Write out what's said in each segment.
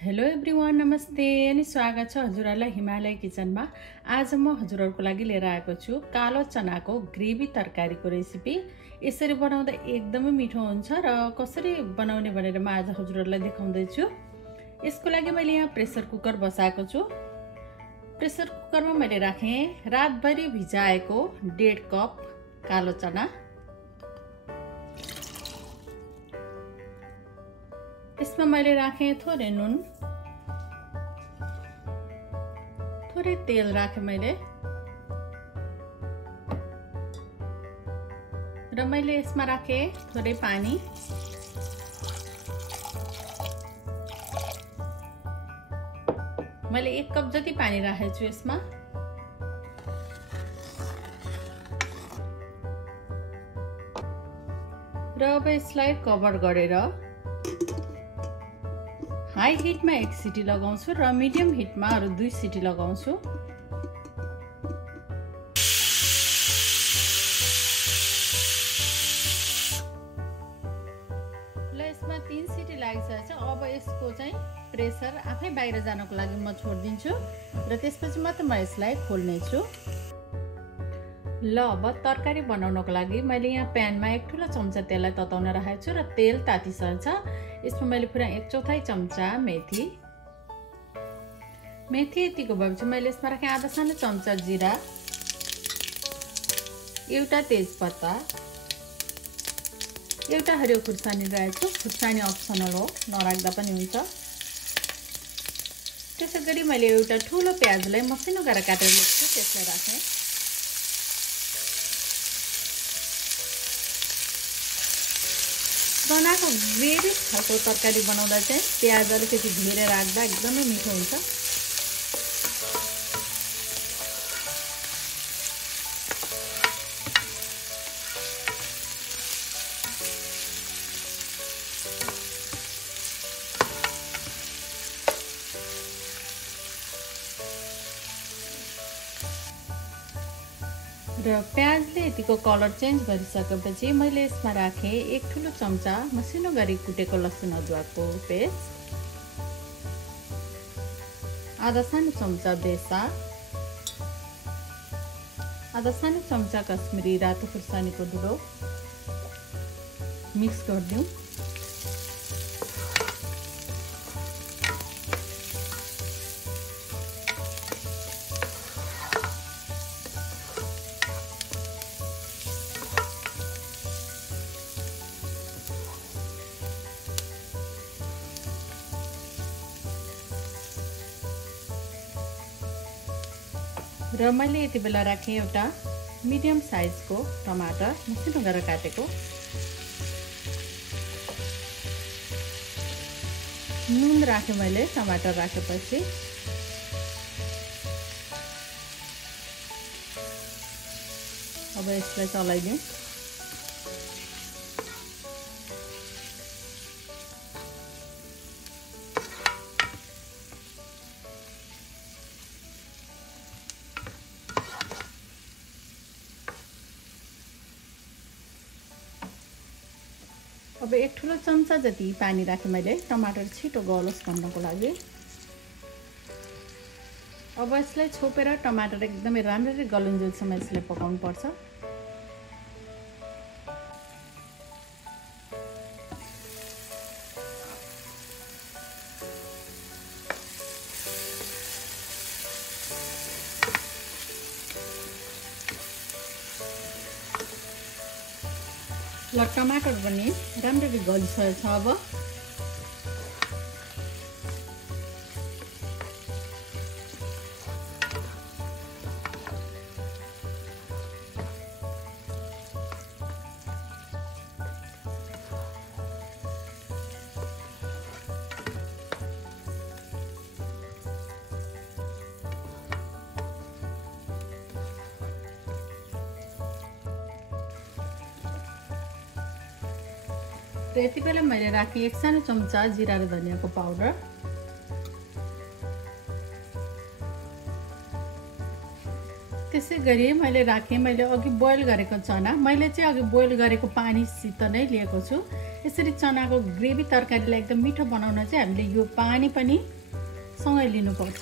Hello everyone, नमस्ते अनि स्वागत छ हजुरहरुलाई हिमालय किचनमा। आज म हजुरहरुको लागि लिएर आएको छु कालो चनाको ग्रेभी तरकारीको रेसिपी। यसरी बनाउँदा एकदमै मिठो हुन्छ र कसरी बनाउने भनेर म आज हजुरहरुलाई देखाउँदै छु। यसको लागि मैले यहाँ प्रेसर कुकर बसाएको छु। प्रेसर कुकरमा मैले राखे रातभरि भिजाएको 1.5 कप कालो चना। यसमा मैले राखे थोरै नुन, थोरै तेल राखे मैले, र मैले यसमा राखे थोरै पानी। मैले 1 कप जति पानी राखेको छु यसमा। र अब यसलाई कभर गरेर हाई हिटमा 1 सिटी लगाउँछु र मिडियम हिटमा अरु 2 सिटी लगाउँछु। ल यसमा 3 सिटी लागिसकेछ। अब यसको चाहिँ प्रेसर आफै बाहिर जानको लागि म छोड्दिन्छु र त्यसपछि मात्र म यसलाई खोल्ने छु। ल अब तरकारी बनाउनको लागि मैले यहाँ प्यानमा 1 ठूलो चम्चा तेललाई तताउन राखेको छु र तेल तातिसकेछ। यसमा मैले पुरा 1/4 चम्चा मेथी यतिको भएपछि मैले यसमा राखे आधा सानो चम्चा जिरा, एउटा तेजपत्ता, एउटा हरियो खुर्सानी राखेको छु। खुर्सानी अप्सनल हो, नराख्दा पनि हुन्छ। त्यसैगरी मैले एउटा ठूलो प्याजलाई मसिनो गरेर काटेर ल्याएको छु, त्यसलाई राखे। चनाको ग्रेभी खालको तरकारी बनाउँदा चाहिँ प्याज अलिकति धेरै राख्दा एकदमै मिठो हुन्छ। र प्याजले यतिको कलर चेन्ज गरिसकेपछि मैले यसमा राखे 1 ठूलो चम्चा मसिनो गरी कुटेको लसुन अदुवाको पेस्ट, आधा सानो चम्चा बेसा, आधा सानो चम्चा कश्मीरी रातो खुर्सानीको धुलो मिक्स गरिदिउँ। र मैले यति बेला राखे एउटा मिडियम साइजको टमाटर मसिनो गरेर काटेको। नुन राखे मैले टमाटर राखेपछि। अब यसलाई चलाइदिउँ। अब 1 ठूलो चम्चा जति पानी राखे मैले टमाटर छिटो गलोस् भन्नको लागि। अब यसलाई छोपेर टमाटर एकदमै राम्ररी गलुन्जेलसम्म यसलाई पकाउनु पर्छ। ल टमाटर पनि राम्ररी गलिसकेछ। अब र यति बेला मैले राखे 1 सानो चम्चा जिरा र धनियाको पाउडर, त्यसैगरी मैले अघि बोइल गरेको चना, मैले चाहिँ अघि बोइल गरेको पानीसित नै लिएको छु। यसरी चनाको ग्रेभी तरकारीलाई एकदम मिठो बनाउन चाहिँ हामीले यो पानी पनि सँगै लिनुपर्छ।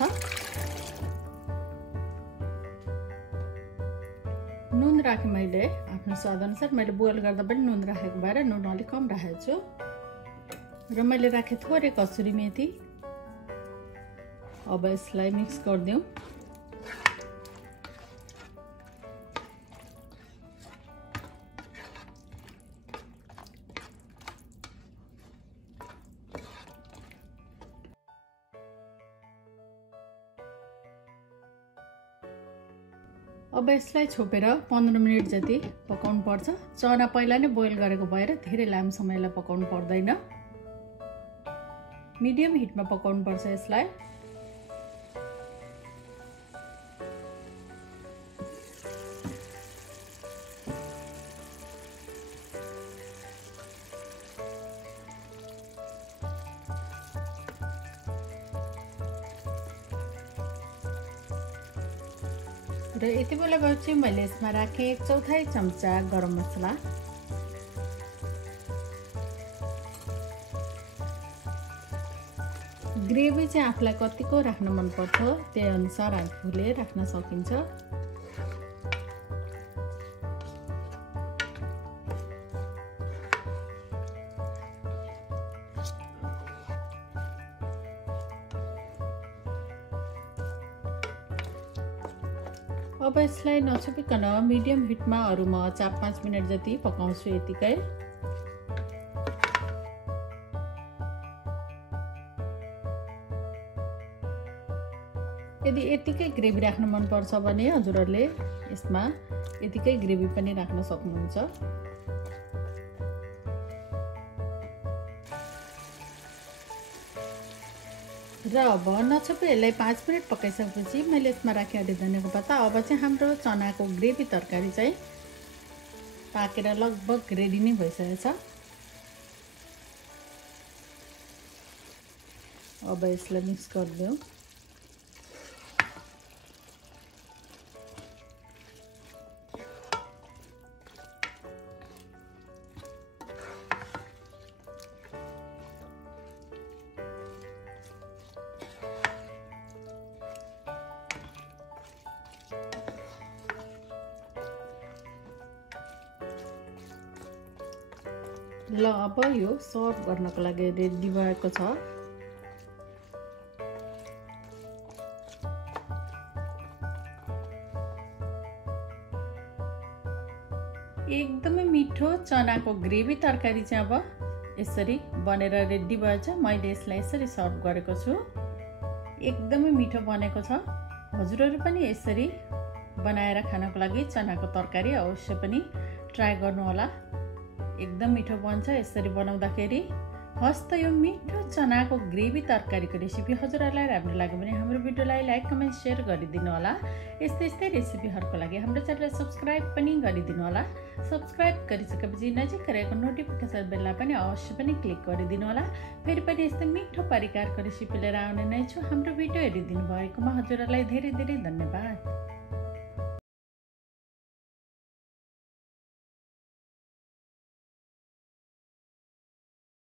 नुन राखेँ मैले आफ्नो स्वाद अनुसार। मैले बोइल गर्दा पनि नुन राखेको भएर नुन अलिक कम राखेको छु। र मैले राखेँ थोरै कसुरी मेथी। अब यसलाई मिक्स गरिदिउँ। अब यसलाई छोपेर 15 मिनट जति पकाउनु पर्छ। चना पहिला नै बोइल गरेको भएर धेरै लामो समयलाई पकाउनु पर्दैन। मिडियम हिटमा पकाउनु पर्छ यसलाई। र यति बेला चाहिँ मैले यसमा राखेँ 1/4 चम्चा गरम मसला। ग्रेभी चाहिँ आफूलाई कतिको राख्न मन पर्छ त्यही अनुसार आफूले राख्न सकिन्छ। अब यसलाई नछोपिकन मिडियम हिटमा अरू म 4-5 मिनट जति पकाउँछु यतिकै। यदि यतिकै ग्रेभी राख्न मन पर्छ भने हजुरहरूले यसमा यतिकै ग्रेभी पनि राख्न सक्नुहुन्छ। र अब नछोपे यसलाई 5 मिनट पकाइसकेपछि मैले यसमा राखेँ अलि धनियाको पत्ता। अब चाहिँ हाम्रो चनाको ग्रेभी तरकारी चाहिँ पाकेर लगभग रेडी नै भइसकेको छ। अब यसलाई मिक्स गरिदिउँ। ल अब यो सर्भ गर्नको लागि रेडी भएको छ। एकदमै मिठो चनाको ग्रेभी तरकारी चाहिँ अब यसरी बनेर रेडी भएछ। मैले यसलाई यसरी सर्भ गरेको छु। एकदमै मिठो बनेको छ। हजुरहरू पनि यसरी बनाएर खानको लागि चनाको तरकारी अवश्य पनि ट्राई गर्नु होला। एकदम मिठो बन्छ यसरी बनाउँदाखेरि। हस्त यो मिठो चनाको ग्रेभी तरकारीको रेसिपी हजुरहरूलाई राम्रो लाग्यो भने हाम्रो भिडियोलाई लाइक कमेन्ट शेयर गरिदिनु होला। यस्तै रेसिपीहरूको लागि हाम्रो च्यानललाई सब्स्क्राइब पनि गरिदिनु होला। सब्स्क्राइब गरिसकेपछि नजिक रहेको नोटिफिकेसन बेललाई पनि अवश्य पनि क्लिक गरिदिनु होला। फेरि पनि यस्तो मिठो परिकारको रेसिपी लिएर आउने नै छु। हाम्रो भिडियो हेरिदिनु भएकोमा हजुरहरूलाई धेरै धेरै धन्यवाद।